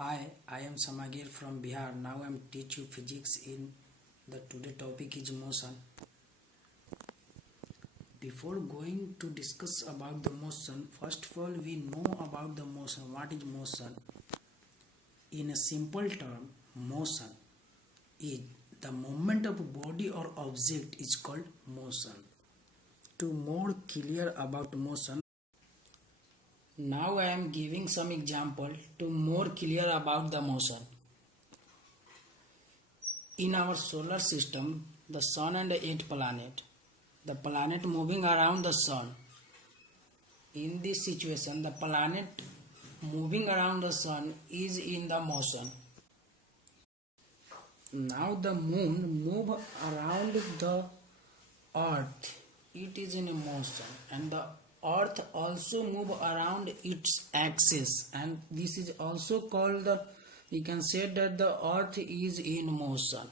Hi, I am Samagir from Bihar. Now I am teach you physics in the today topic is motion. Before going to discuss about the motion, first of all we know about the motion. What is motion? In a simple term, motion is the movement of body or object is called motion. To more clear about motion, now I am giving some example to more clear about the motion. In our solar system, the sun and 8 planets. The planet moving around the sun. In this situation, the planet moving around the sun is in the motion. Now the moon move around the earth. It is in motion, and the earth also move around its axis, and this is also called the, we can say that the earth is in motion.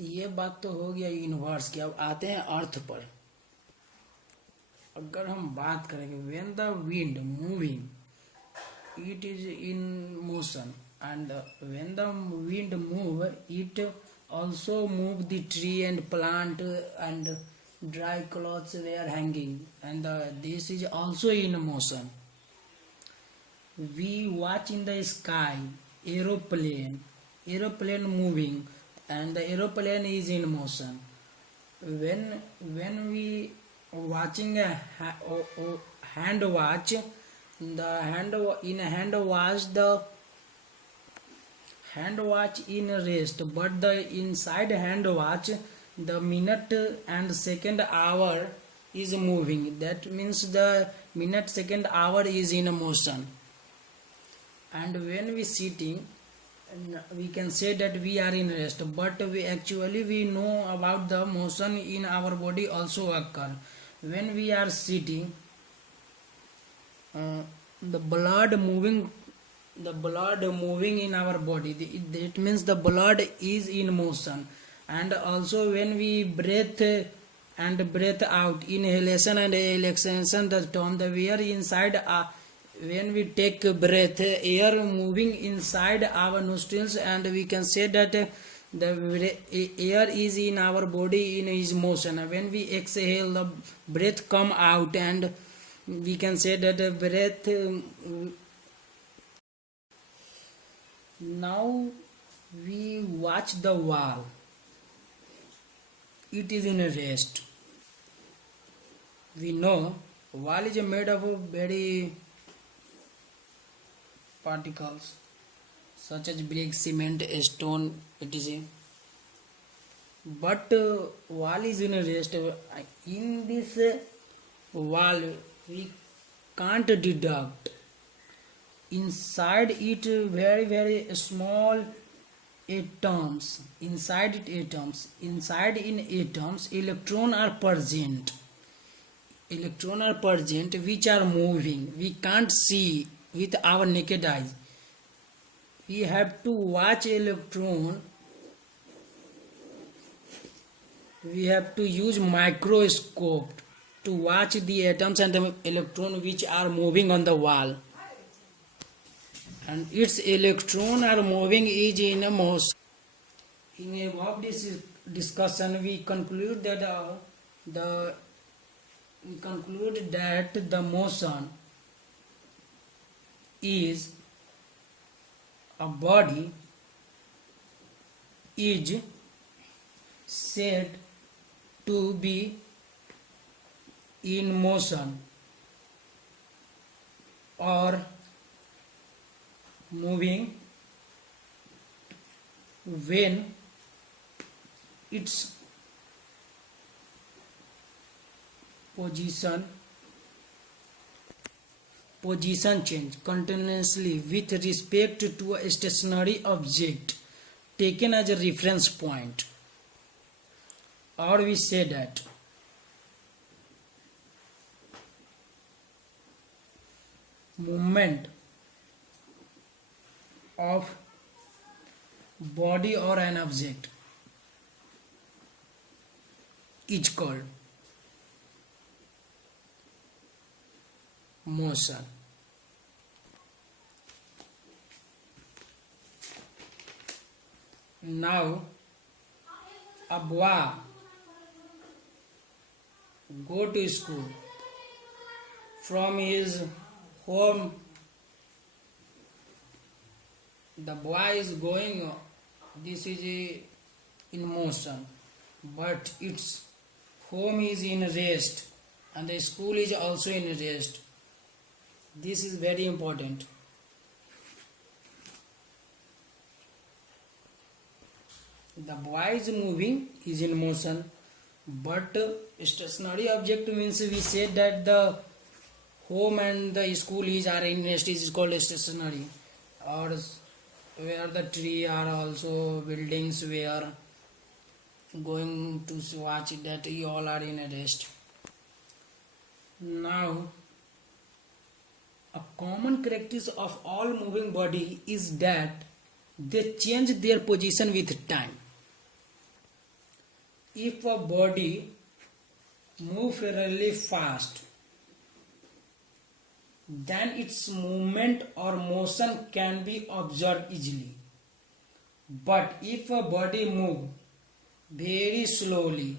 ये बात तो हो गया universe की। अब आते हैं अर्थ पर। अगर हम बात करेंगे when the wind moving it is in motion and when the wind move it also move the tree and plant and dry clothes were hanging, and this is also in motion. We watch in the sky aeroplane moving, and the aeroplane is in motion. When we watching a hand watch, the hand watch in rest, but the inside hand watch the minute and second hour is moving. That means the minute second hour is in motion. And when we sitting, we can say that we are in rest, but we know about the motion in our body also occur. When we are sitting, the blood moving in our body, that means the blood is in motion. And also when we breathe and breathe out, inhalation and exhalation, the term the air inside, when we take breath, air moving inside our nostrils, and we can say that the air is in our body in is motion. When we exhale, the breath come out, and we can say that the breath. Now we watch the wall. It is in a rest. We know wall is made of very particles such as brick, cement, stone, etc. But wall is in a rest. In this wall we can't deduct. Inside it very small atoms. Inside in atoms electrons are present. Which are moving. We can't see with our naked eyes. We have to watch electron. We have to use microscope to watch the atoms and the electron which are moving on the wall. And its electron are moving is in a motion. In above this discussion, we conclude that the motion is a body is said to be in motion or moving when its position change continuously with respect to a stationary object taken as a reference point. Or we say that movement of body or an object is called motion. Now a boy go to school from his home. The boy is going, this is in motion, but its home is in rest and the school is also in rest. This is very important. The boy is moving, is in motion, but stationary object means we said that the home and the school is are in rest is called stationary, or where the tree are also buildings where going to watch that you all are in a rest. Now a common characteristic of all moving body is that they change their position with time. If a body moves really fast, then its movement or motion can be observed easily. But if a body moves very slowly,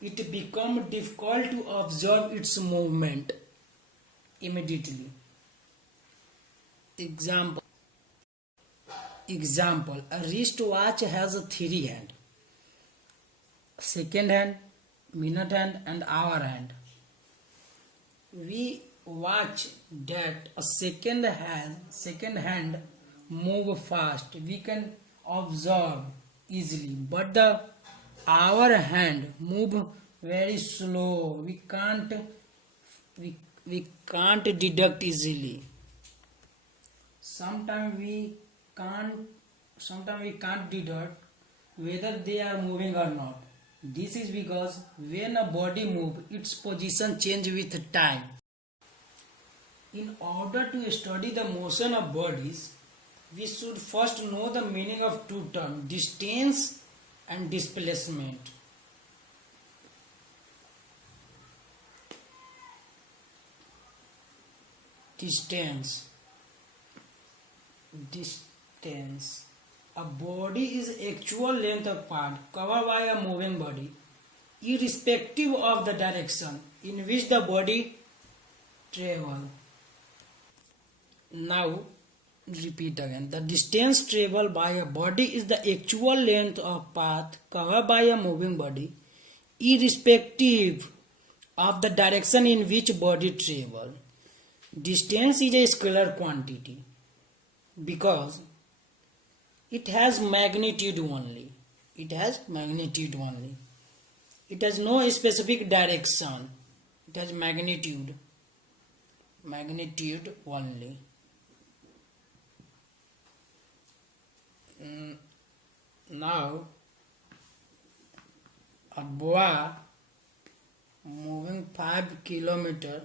it becomes difficult to observe its movement immediately. Example, a wristwatch has a three hand: second hand, minute hand and hour hand. We watch that a second hand move fast, we can observe easily, but the hour hand move very slow, we can't deduct easily. Sometimes we can't deduct whether they are moving or not. This is because when a body moves, its position changes with time. In order to study the motion of bodies, we should first know the meaning of two terms: distance and displacement. Distance. A body is actual length of part covered by a moving body, irrespective of the direction in which the body travels. Now repeat again. The distance traveled by a body is the actual length of path covered by a moving body, irrespective of the direction in which body travels. Distance is a scalar quantity because it has magnitude only. It has no specific direction. It has magnitude only. Now a boy moving 5 kilometers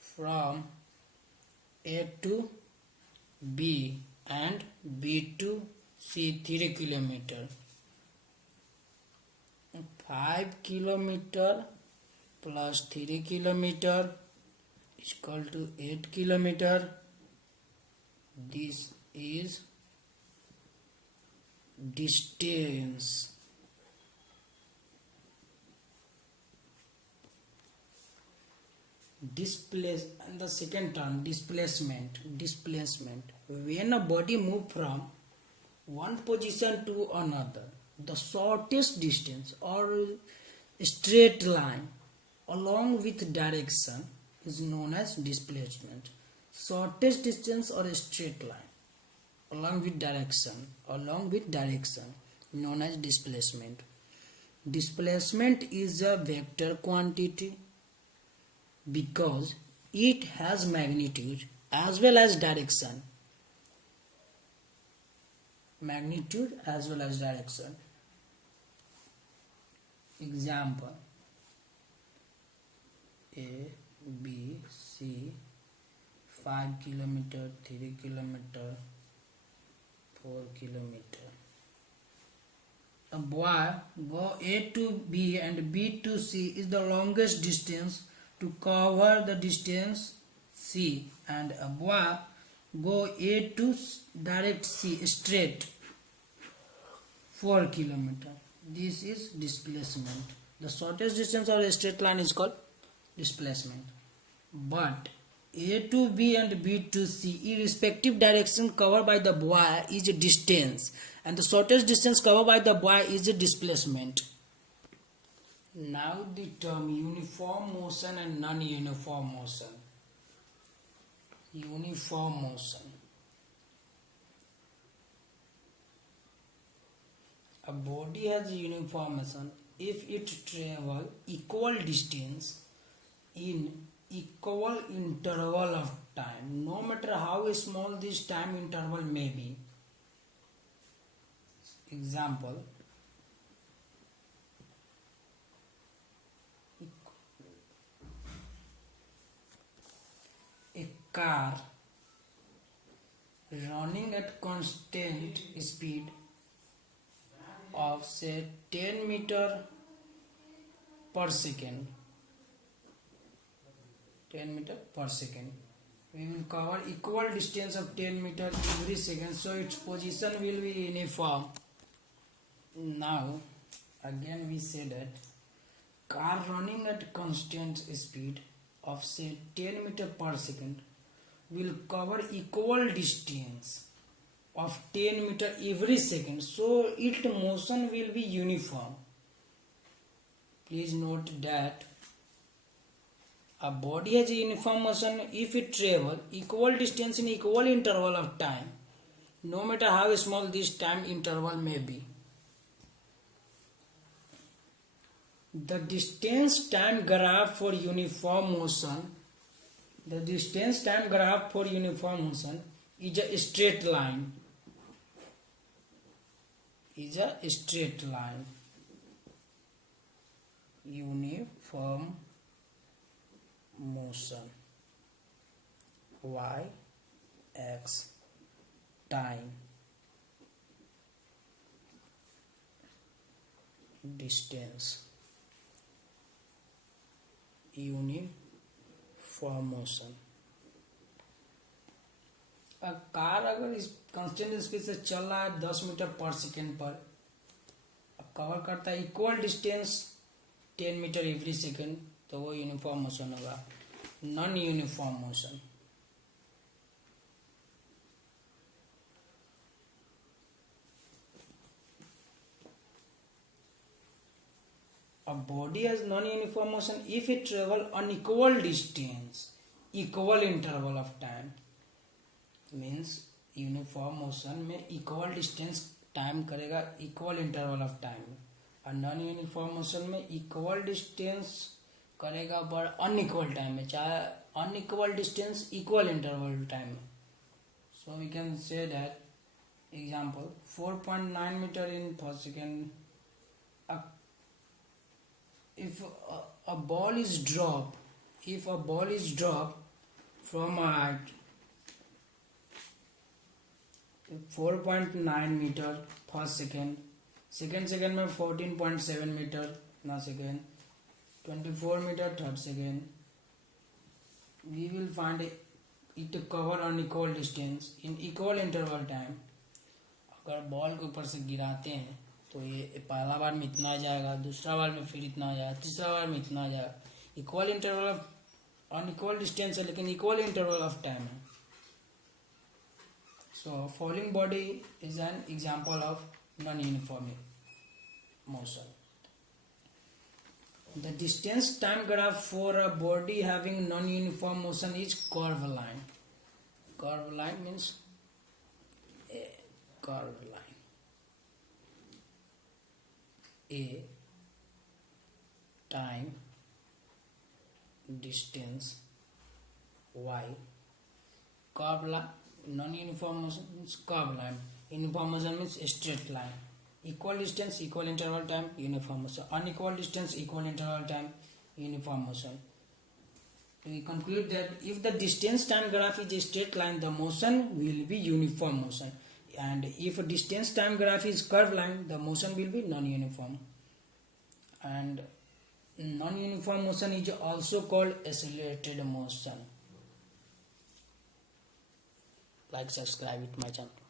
from A to B and B to C 3 kilometers. 5 kilometers plus 3 kilometers is equal to 8 kilometers. This is distance. And the second term, displacement. When a body moves from one position to another, the shortest distance or straight line along with direction is known as displacement. Shortest distance or a straight line along with direction known as displacement. Displacement is a vector quantity because it has magnitude as well as direction. Example: A, B, C, 5 kilometer, 3 kilometer, 4 kilometer. A boy go A to B and B to C is the longest distance to cover the distance C C and a boy go A to direct C straight 4 kilometer. This is displacement. The shortest distance of a straight line is called displacement. But A to B and B to C, irrespective direction covered by the boy is a distance, and the shortest distance covered by the boy is a displacement. Now the term uniform motion and non-uniform motion. Uniform motion. A body has uniform motion if it travels equal distance in equal interval of time, no matter how small this time interval may be. Example, a car running at constant speed of say 10 meter per second. 10 meter per second. We will cover equal distance of 10 meter every second, so its position will be uniform. Now again we say that car running at constant speed of say 10 meter per second will cover equal distance of 10 meter every second, so its motion will be uniform. Please note that a body has a uniform motion if it travels equal distance in equal interval of time, no matter how small this time interval may be. The distance time graph for uniform motion, is a straight line. Uniform motion. Y, X, time, distance. Uniform motion. a car अगर इस constant speed से चल रहा है 10 metre पर second पर, cover करता है equal distance 10 metre every second, तो वो यूनिफॉर्म मोशन होगा. Non uniform motion, a body has non-uniform motion if it travel unequal distance, equal interval of time. Means uniform motion में इक्वल डिस्टेंस टाइम करेगा equal interval of time, और non uniform motion में equal distance करेगा but unequal time में, चाहे unequal distance equal interval time में. So we can say that example 4.9 metre in per second. If a ball is dropped, from a height 4.9 meter per second, second में 14.7 meter na second, 24 meter third second, we will find it to cover unequal distance in equal interval time. अगर ball को ऊपर से गिराते हैं तो ये पहला बार में इतना आ जाएगा, दूसरा बार में फिर इतना आ जाएगा, तीसरा बार में इतना आ जाएगा. Equal interval of unequal distance है लेकिन इक्वल इंटरवल ऑफ टाइम है. So following body is an example of non uniform motion. The distance time graph for a body having non uniform motion is curve line. Curve line means curve line. A time, distance, y. Curve line, non-uniform motion means curve line. Uniform motion means straight line. Equal distance, equal interval time, uniform motion. Unequal distance, equal interval time, uniform motion. We conclude that if the distance time graph is a straight line, the motion will be uniform motion. And if a distance time graph is curved line, the motion will be non-uniform. And non-uniform motion is also called accelerated motion. like, subscribe with my channel.